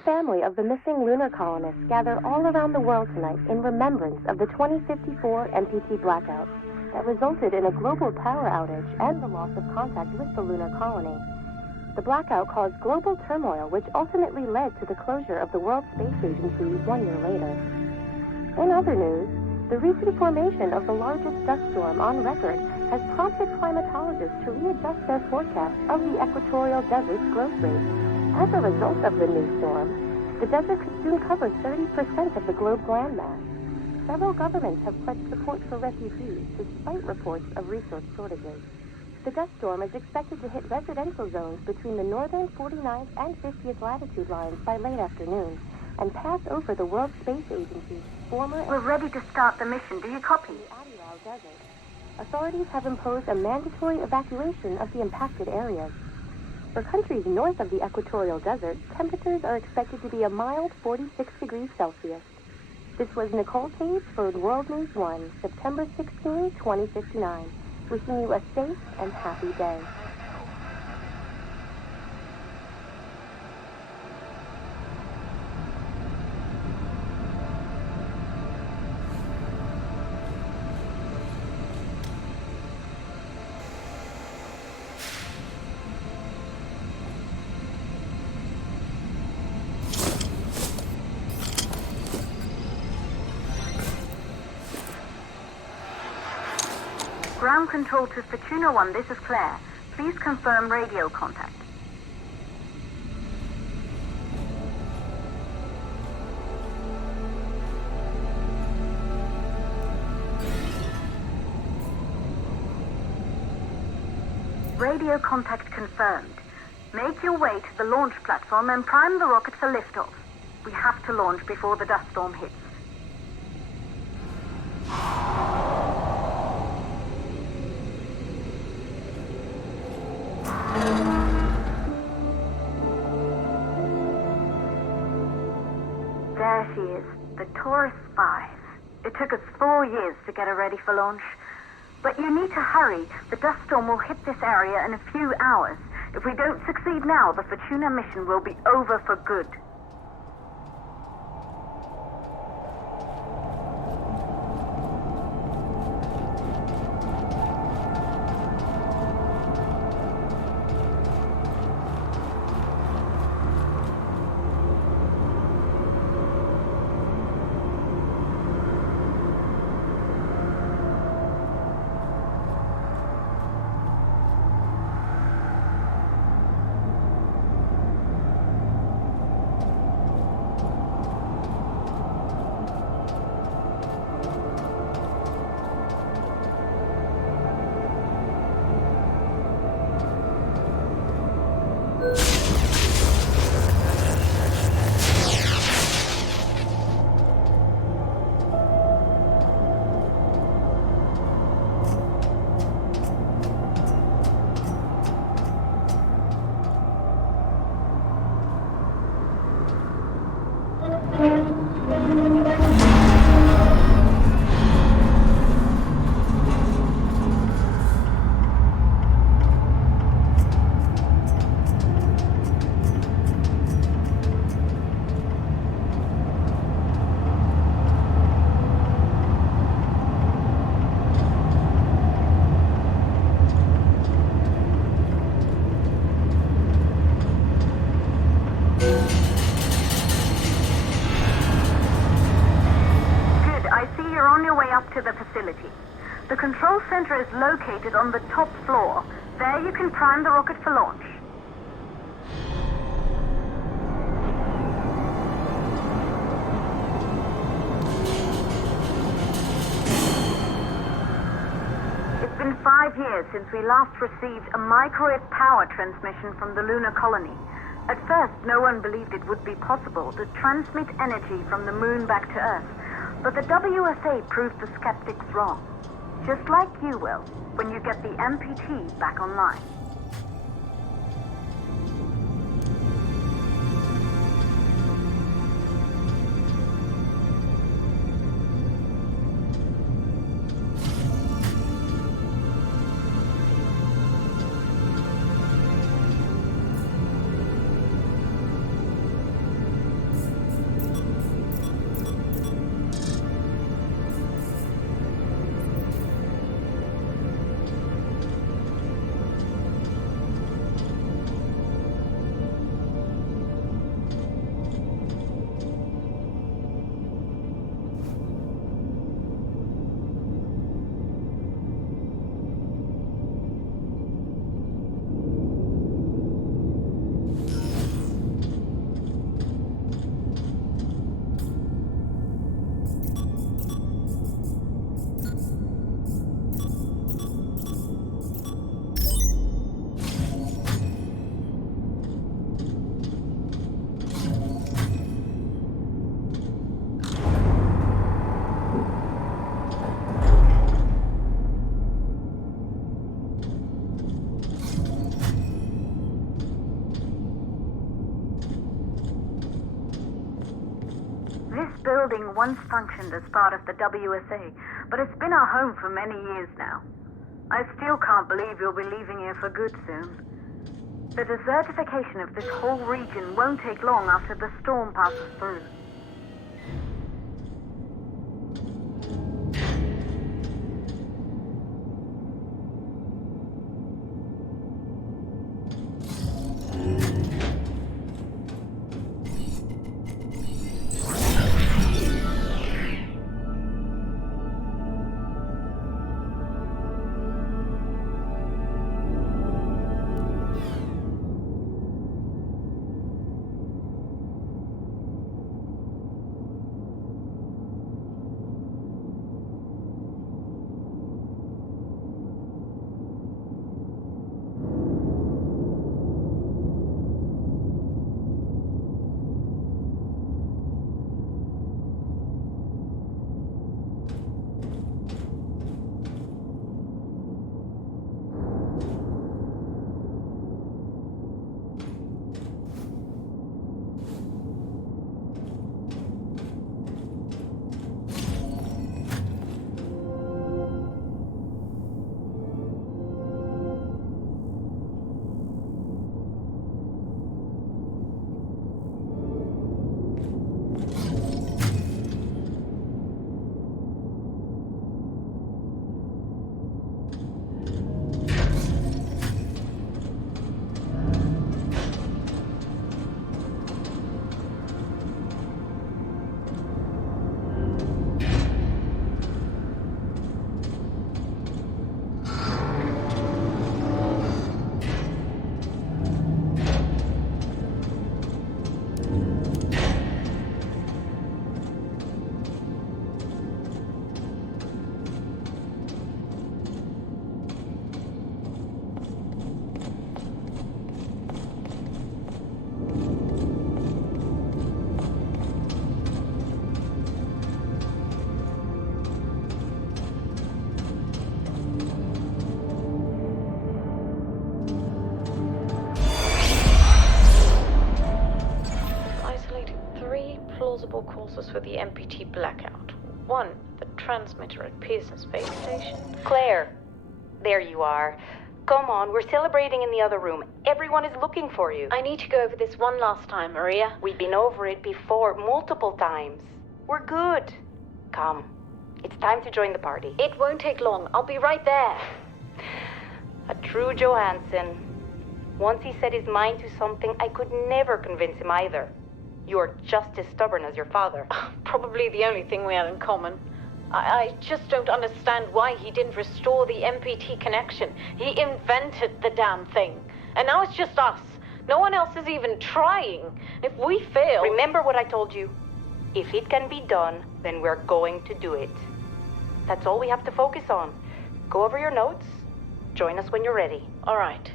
family of the missing lunar colonists gather all around the world tonight in remembrance of the 2054 MPT blackout that resulted in a global power outage and the loss of contact with the lunar colony. The blackout caused global turmoil, which ultimately led to the closure of the World Space Agency 1 year later. In other news, the recent formation of the largest dust storm on record has prompted climatologists to readjust their forecast of the equatorial desert's growth rate. As a result of the new storm, the desert could soon cover 30% of the globe's landmass. Several governments have pledged support for refugees despite reports of resource shortages. The dust storm is expected to hit residential zones between the northern 49th and 50th latitude lines by late afternoon and pass over the World Space Agency's former... We're ready to start the mission. Do you copy? Desert. Authorities have imposed a mandatory evacuation of the impacted areas. For countries north of the equatorial desert, temperatures are expected to be a mild 46 degrees Celsius. This was Nicole Page for World News 1, September 16, 2059. Wishing you a safe and happy day. Ground control to Fortuna 1, this is Claire. Please confirm radio contact. Radio contact confirmed. Make your way to the launch platform and prime the rocket for liftoff. We have to launch before the dust storm hits. There she is, the Taurus 5. It took us 4 years to get her ready for launch. But you need to hurry. The dust storm will hit this area in a few hours. If we don't succeed now, the Fortuna mission will be over for good. To the facility. The control center is located on the top floor. There you can prime the rocket for launch. It's been 5 years since we last received a microwave power transmission from the lunar colony. At first, no one believed it would be possible to transmit energy from the moon back to Earth. But the WSA proved the skeptics wrong. Just like you will, when you get the MPT back online. building once functioned as part of the WSA, but it's been our home for many years now. I still can't believe you'll be leaving here for good soon. The desertification of this whole region won't take long after the storm passes through. Plausible causes for the MPT blackout. 1, the transmitter at Pearson Space Station. Claire, there you are. Come on, we're celebrating in the other room. Everyone is looking for you. I need to go over this one last time, Maria. We've been over it before, multiple times. We're good. Come, it's time to join the party. It won't take long. I'll be right there. A true Johansson. Once he set his mind to something, I could never convince him either. You're just as stubborn as your father. Probably the only thing we had in common. I just don't understand why he didn't restore the MPT connection. He invented the damn thing. And now it's just us. No one else is even trying. If we fail... Remember what I told you. If it can be done, then we're going to do it. That's all we have to focus on. Go over your notes. Join us when you're ready. All right.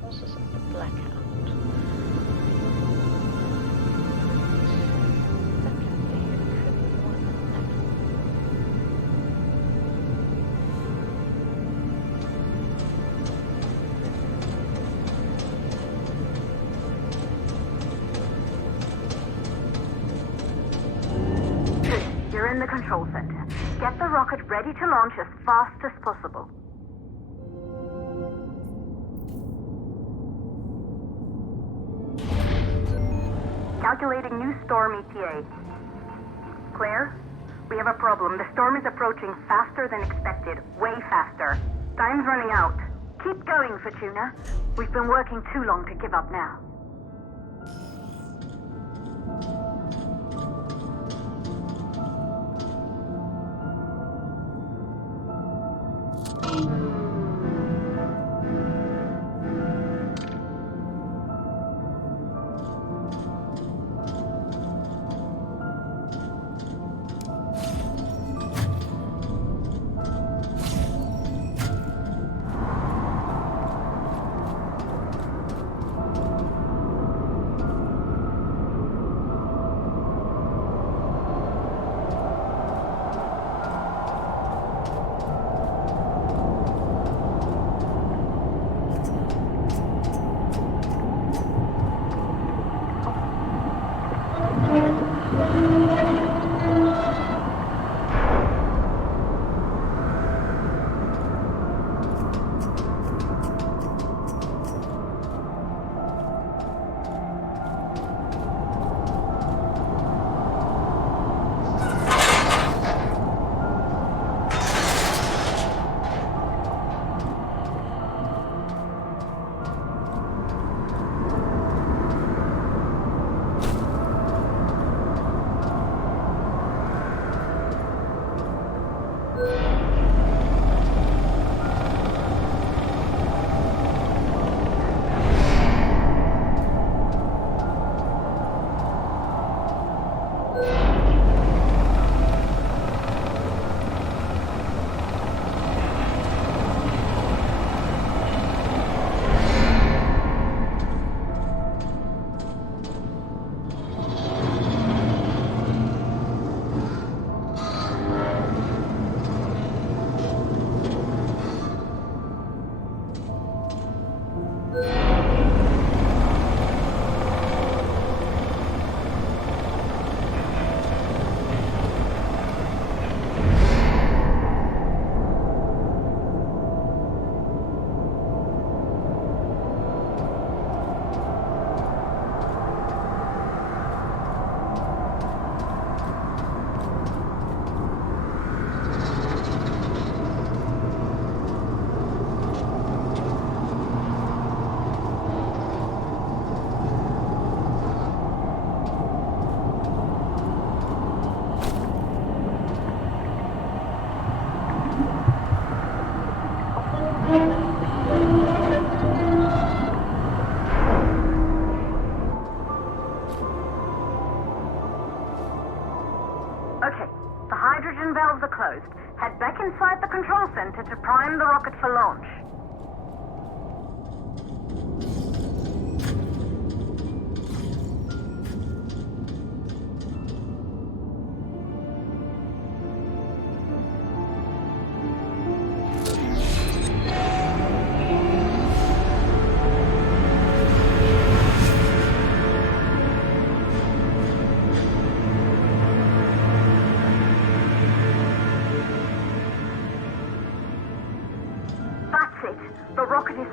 Causes of the blackout. You're in the control center. Get the rocket ready to launch as fast as possible. Calculating new storm ETA. Claire, we have a problem. The storm is approaching faster than expected. Way faster. Time's running out. Keep going, Fortuna. We've been working too long to give up now.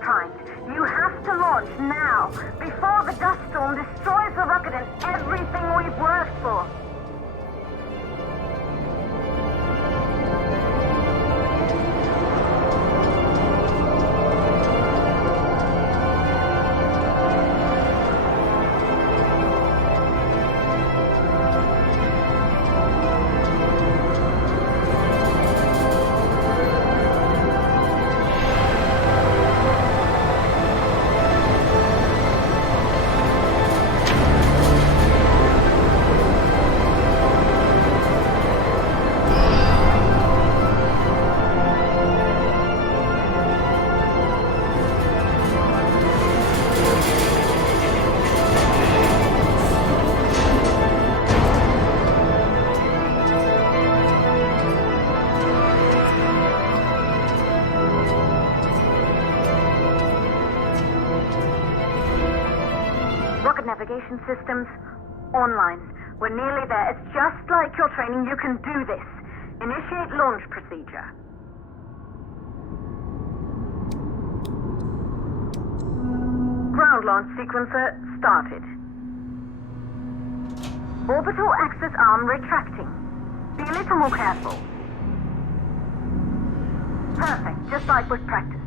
primed. You have to launch now, before the dust storm destroys the rocket and everything we've worked for. Navigation systems online. We're nearly there. It's just like your training. You can do this. Initiate launch procedure. Ground launch sequencer started. Orbital access arm retracting. Be a little more careful. Perfect, just like we've practiced.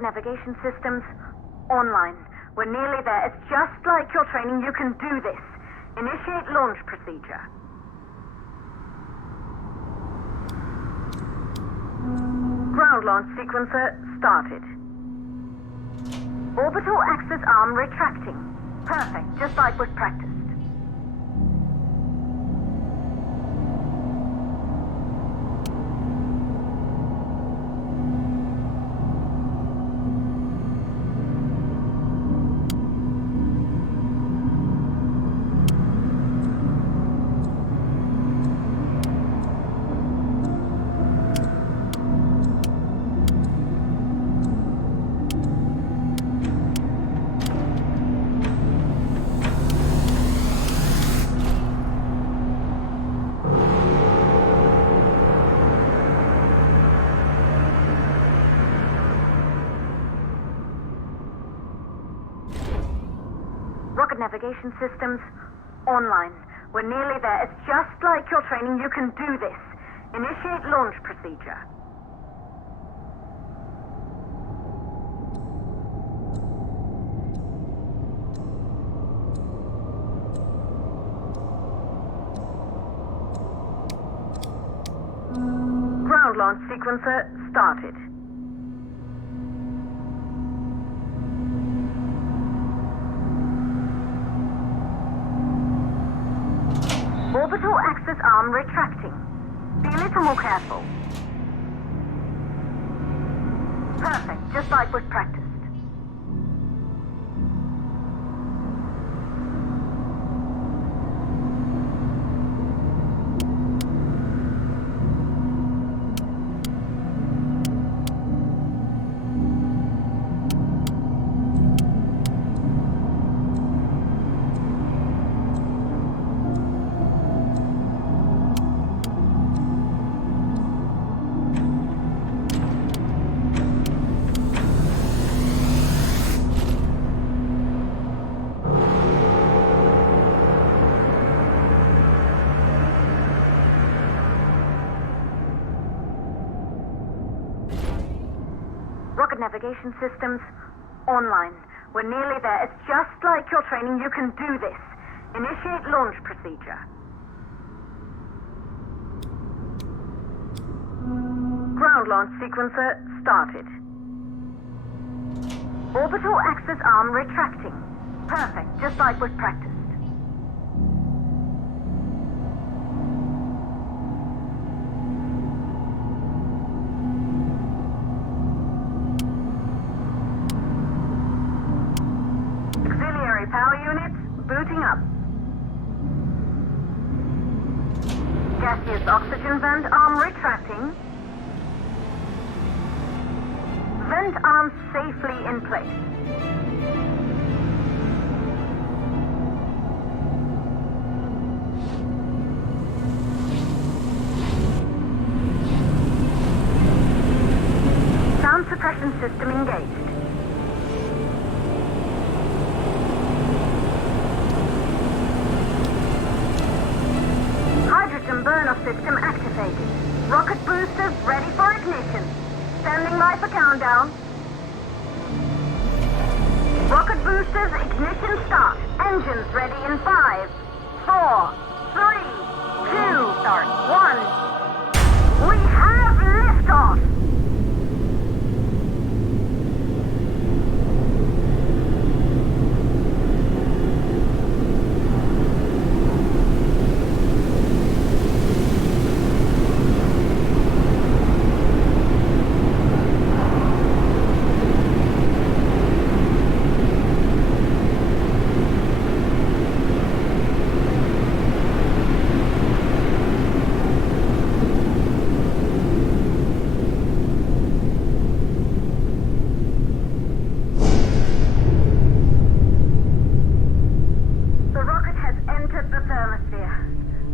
Navigation systems online. We're nearly there. It's just like your training. You can do this. Initiate launch procedure. Ground launch sequencer started. Orbital access arm retracting. Perfect, just like we've practiced. Navigation systems online. We're nearly there. It's just like your training. You can do this. Initiate launch procedure. Ground launch sequencer started. Orbital access arm retracting. Be a little more careful. Perfect, just like we've practiced. Navigation systems online. We're nearly there. It's just like your training. You can do this. Initiate launch procedure. Ground launch sequencer started. Orbital axis arm retracting. Perfect, just like we've practiced. Auxiliary power units booting up. Gaseous oxygen vent arm retracting. Vent arm safely in place. Sound suppression system engaged. Hydrogen burn-off system activated. Rocket boosters ready for ignition. Standing by for countdown. Rocket boosters ignition start. Engines ready in 5, 4, 3, 2, start, 1. We have liftoff!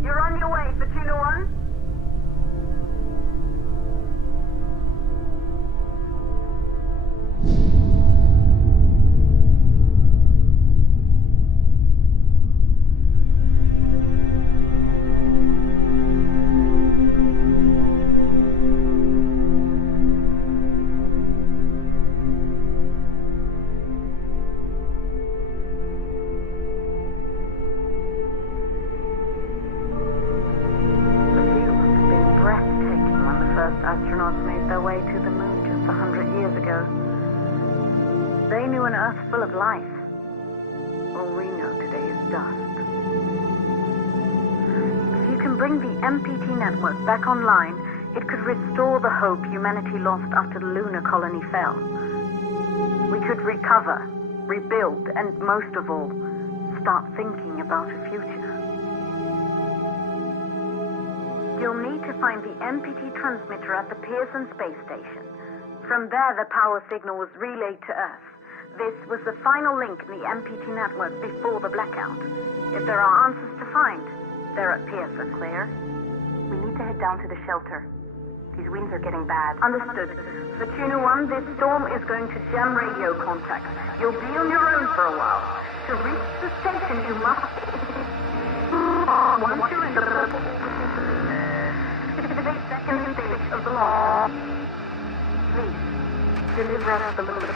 You're on your way, Fortuna 1. Astronauts made their way to the moon just 100 years ago. They knew an Earth full of life. All we know today is dust. If you can bring the MPT network back online, it could restore the hope humanity lost after the lunar colony fell. We could recover, rebuild, and most of all, start thinking about a future. You'll need to find the MPT transmitter at the Pearson space station. From there, the power signal was relayed to Earth. This was the final link in the MPT network before the blackout. If there are answers to find, they're at Pearson. Claire, we need to head down to the shelter. These winds are getting bad. Understood. Fortuna 1, this storm is going to jam radio contacts. You'll be on your own for a while. To reach the station, you must... Once you're in the purple... 8-second stage of the launch. Please, deliver us the moon.